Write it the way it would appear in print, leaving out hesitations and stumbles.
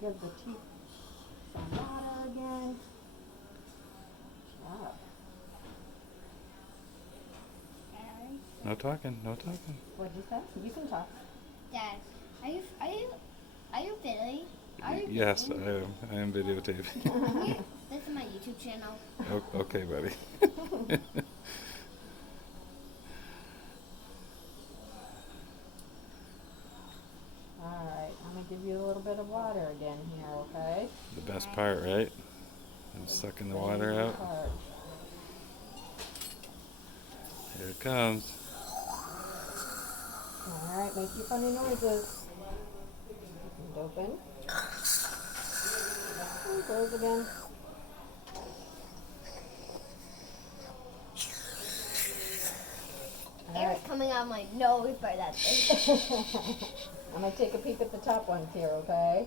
give the teeth some water again. Wow. No talking, no talking. What'd you say? You can talk. Dad, are you videoing? Yes, I am videotaping. This is my YouTube channel. Okay, buddy. Alright, I'm gonna give you a little bit of water again here, okay? The best part, right? I'm sucking the water Favorite out. part. Here it comes. Alright, make your funny noises. And open. And close again. Air's coming out of my nose by that thing. I'm gonna take a peek at the top ones here, okay?